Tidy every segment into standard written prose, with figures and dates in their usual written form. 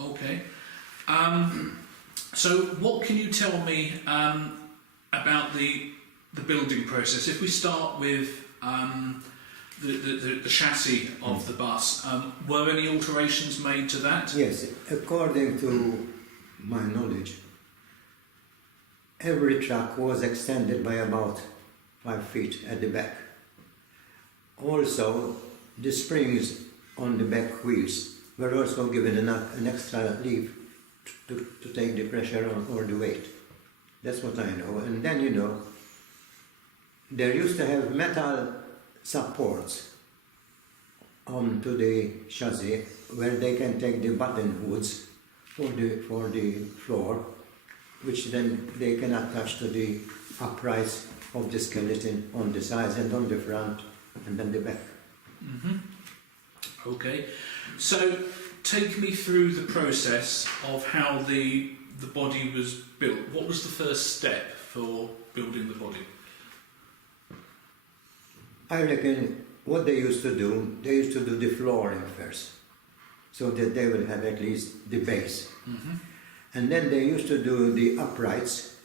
Okay. So what can you tell me about the building process? If we start with the chassis of the bus, were any alterations made to that? Yes, according to my knowledge, every truck was extended by about 5 feet at the back. Also, the springs on the back wheels were also given an extra leaf to take the pressure on or the weight. That's what I know. And then, you know, they used to have metal supports onto the chassis where they can take the button hoods for the floor, which then they can attach to the uprights of the skeleton on the sides and on the front and then the back. Mm-hmm. Okay, so take me through the process of how the body was built. What was the first step for building the body? I reckon what they used to do the flooring first, so that they will have at least the base. Mm-hmm. And then they used to do the uprights.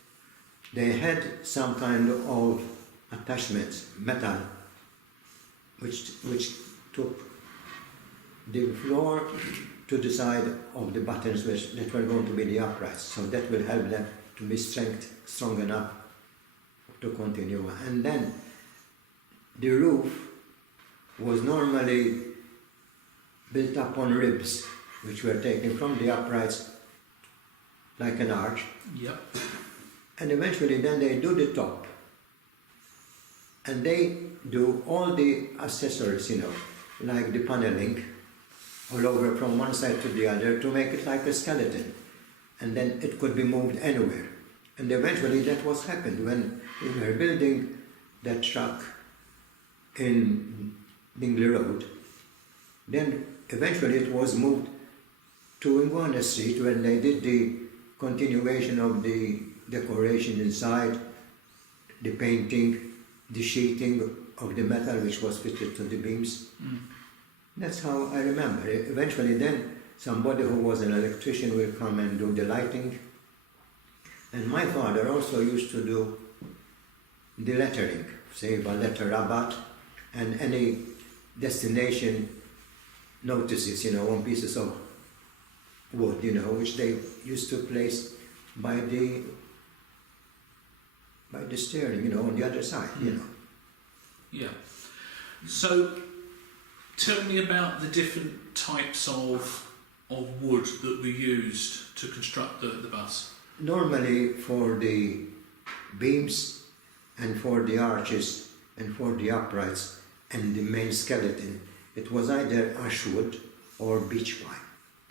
They had some kind of attachments, metal, which took the floor to the side of the buttons that were going to be the uprights. So that will help them to be strong enough to continue. And then the roof was normally built up on ribs, which were taken from the uprights like an arch. Yep. And eventually then they do the top. And they do all the accessories, you know, like the paneling, all over from one side to the other to make it like a skeleton. And then it could be moved anywhere. And eventually that was happened when we were building that truck in Bingley Road. Then eventually it was moved to Ingwana Street when they did the continuation of the decoration inside, the painting, the sheeting of the metal which was fitted to the beams. Mm. That's how I remember. Eventually then somebody who was an electrician will come and do the lighting. And my father also used to do the lettering, say Valletta Rabat, and any destination notices, you know, on pieces of wood, you know, which they used to place by the steering, you know, on the other side, you know. Yeah. So tell me about the different types of wood that were used to construct the bus. Normally for the beams and for the arches and for the uprights and the main skeleton, it was either ashwood or beech pine.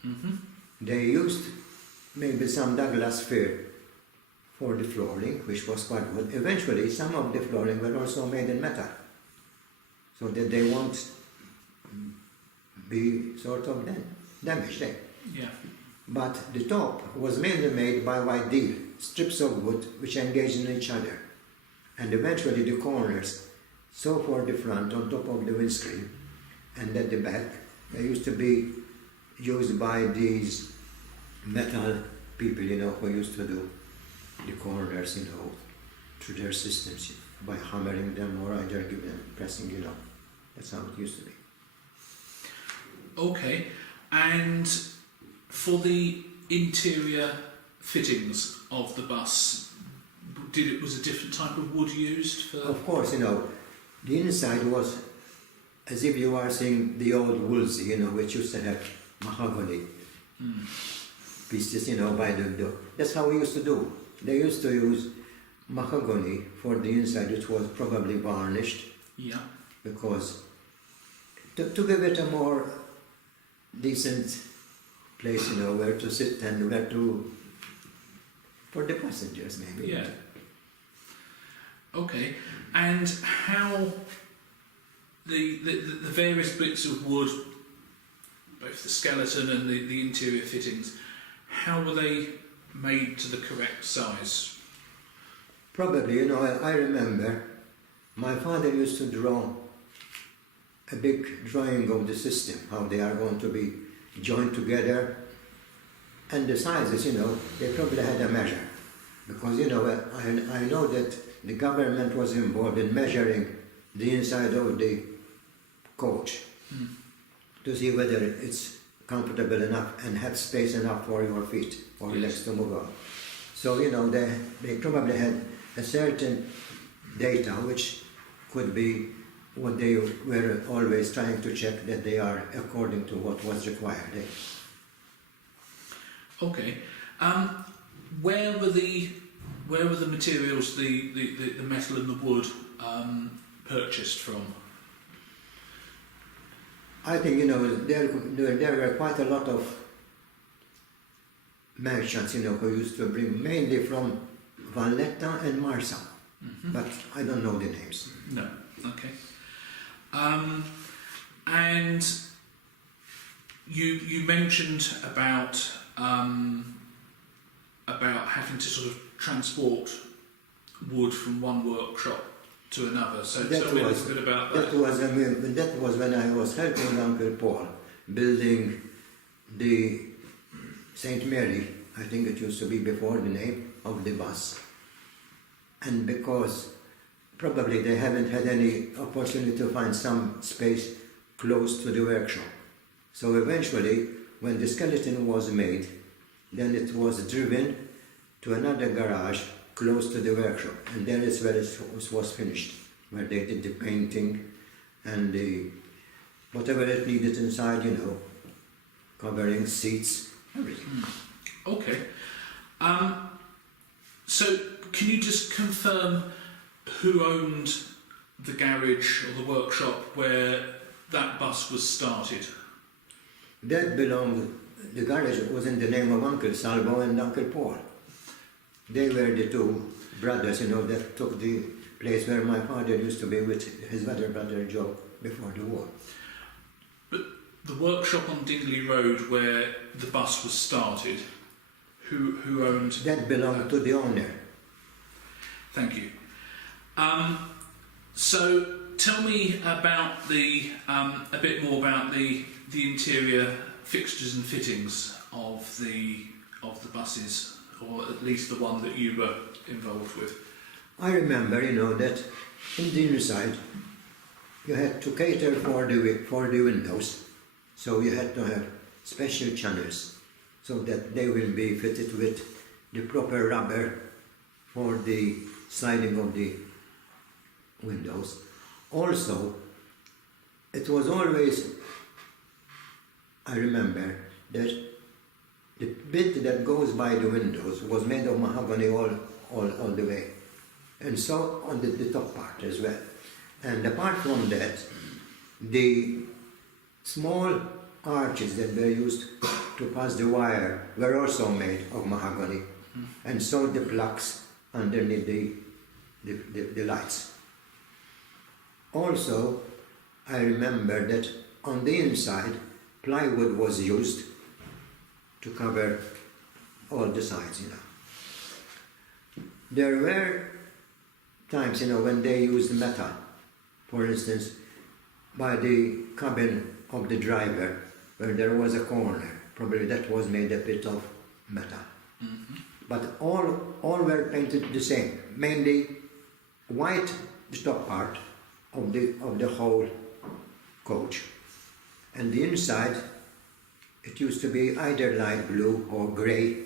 Mm-hmm. They used maybe some Douglas fir for the flooring, which was quite good. Eventually some of the flooring were also made in metal, so that they won't be sort of damaged. Yeah. But the top was mainly made by white deal, strips of wood which engaged in each other. And eventually the corners, so for the front on top of the windscreen and at the back, they used to be used by these metal people, you know, who used to do the corners, you know, through their systems, by hammering them or either pressing, you know. That's how it used to be. Okay, and for the interior fittings of the bus, was a different type of wood used for? Of course, you know, the inside was as if you are seeing the old Woolsey, you know, which used to have mahogany pieces, you know, by the door. That's how we used to do. They used to use mahogany for the inside, which was probably varnished. Yeah. Because to give it a more decent place, you know, where to sit and where to, for the passengers maybe. Yeah. Okay, and how the various bits of wood, both the skeleton and the interior fittings, how were they made to the correct size? Probably, you know, I remember my father used to draw a big drawing of the system, how they are going to be joined together And the sizes, they probably had a measure. Because, I know that the government was involved in measuring the inside of the coach to see whether it's comfortable enough and have space enough for your feet or legs to move on. So, they probably had a certain data which could be what they were always trying to check that they are according to what was required. Okay. Where were the materials, the metal and the wood, purchased from? I think there were quite a lot of merchants who used to bring mainly from Valletta and Marsa, but I don't know the names. No. Okay. And you mentioned about having to sort of transport wood from one workshop to another. So tell me a little bit about that. That was when I was helping Uncle Paul building the St. Mary, I think it used to be before the name of the bus. And because probably they haven't had any opportunity to find some space close to the workshop. So eventually, when the skeleton was made, then it was driven to another garage close to the workshop, and there is where it was finished, where they did the painting and the whatever it needed inside, covering, seats, everything. Okay. So can you just confirm who owned the garage or the workshop where that bus was started? That belonged, the garage was in the name of Uncle Salvo and Uncle Paul. They were the two brothers, that took the place where my father used to be with his other brother Joe before the war. But the workshop on Dingley Road where the bus was started, who owned? That belonged to the owner. Thank you. So tell me about a bit more about the interior fixtures and fittings of the buses, or at least the one that you were involved with. I remember, that in the inside you had to cater for the windows, so you had to have special channels so that they will be fitted with the proper rubber for the sliding of the windows. Also, it was always, I remember, that the bit that goes by the windows was made of mahogany all the way, and so on the top part as well. And apart from that, the small arches that were used to pass the wire were also made of mahogany, and so the plugs underneath the lights. Also, I remember that on the inside, plywood was used to cover all the sides, There were times, when they used metal. For instance, by the cabin of the driver, where there was a corner, probably that was made a bit of metal. But all were painted the same, mainly white, the top part of the whole coach. And the inside, it used to be either light blue or grey,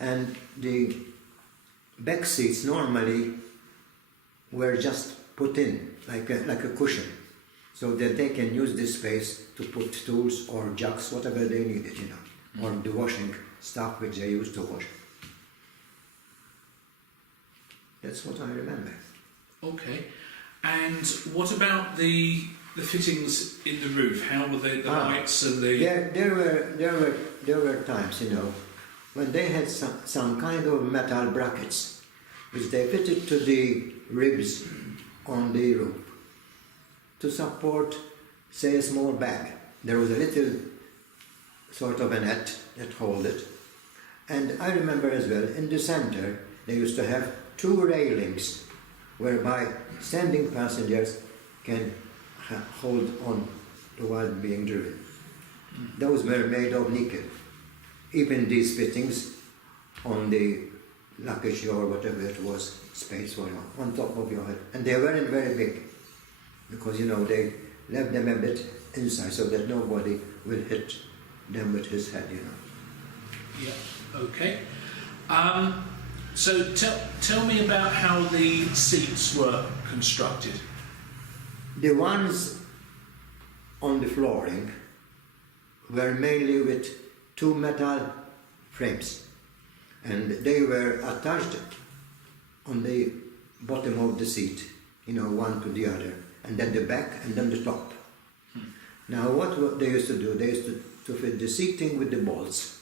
And the back seats normally were just put in like a cushion, so that they can use this space to put tools or jugs, whatever they needed, or the washing stuff which they used to wash. That's what I remember. Okay. And what about the fittings in the roof? How were they, the lights and the... There were times, when they had some kind of metal brackets, which they fitted to the ribs on the roof to support, say, a small bag. There was a little sort of a net that held it. And I remember as well, in the center, they used to have two railings whereby standing passengers can hold on to while being driven. Those were made of nickel. even these fittings on the luggage or whatever it was, space for you, on top of your head. And they weren't very big, because they left them a bit inside so that nobody will hit them with his head, Yeah, okay. So tell me about how the seats were constructed. The ones on the flooring were mainly with 2 metal frames, and they were attached on the bottom of the seat, one to the other, and then the back and then the top. Now what they used to do, they used to fit the seating with the bolts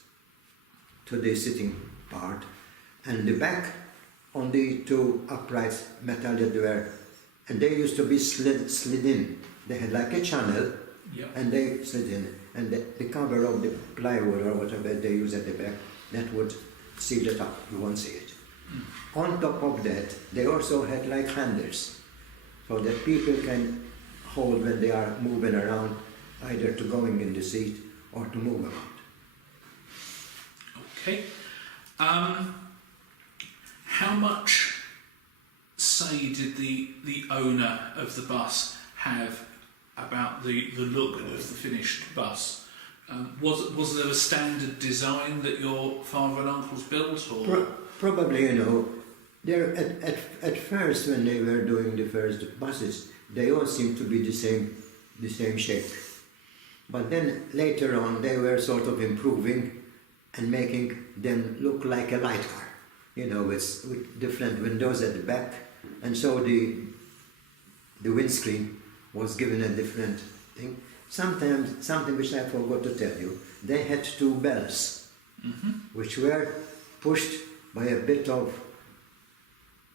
to the sitting part, and the back on the 2 upright metal that were, and they used to be slid in. They had like a channel, and they slid in, and the cover of the plywood or whatever they use at the back, that would seal it up, you won't see it. On top of that, they also had like handles, so that people can hold when they are moving around, either to going in the seat or to move around. Okay. How much say did the owner of the bus have about the look of the finished bus? Was there a standard design that your father and uncles built, or? Probably, there at first, when they were doing the first buses, they all seemed to be the same shape. But then later on, they were sort of improving and making them look like a light car, with different windows at the back, and so the windscreen was given a different thing. Sometimes, something which I forgot to tell you, they had 2 bells, which were pushed by a bit of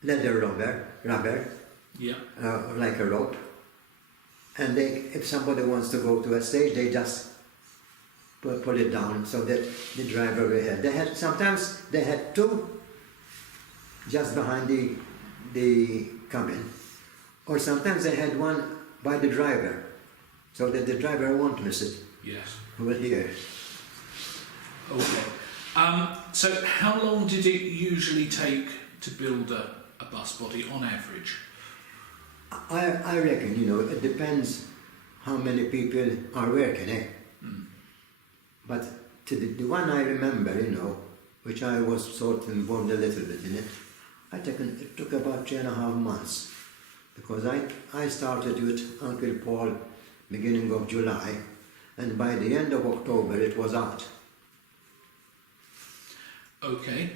leather rubber, like a rope, and if somebody wants to go to a stage, they just pull it down so that the driver will have. Sometimes they had 2 just behind the cabin, or sometimes they had 1 by the driver, so that the driver won't miss it. Yes. Who will hear it. Okay. So how long did it usually take to build a bus body on average? I reckon, it depends how many people are working, But the one I remember, which I was sort of involved a little bit in it, I think it took about 3.5 months, because I started with Uncle Paul beginning of July, and by the end of October it was out. Okay.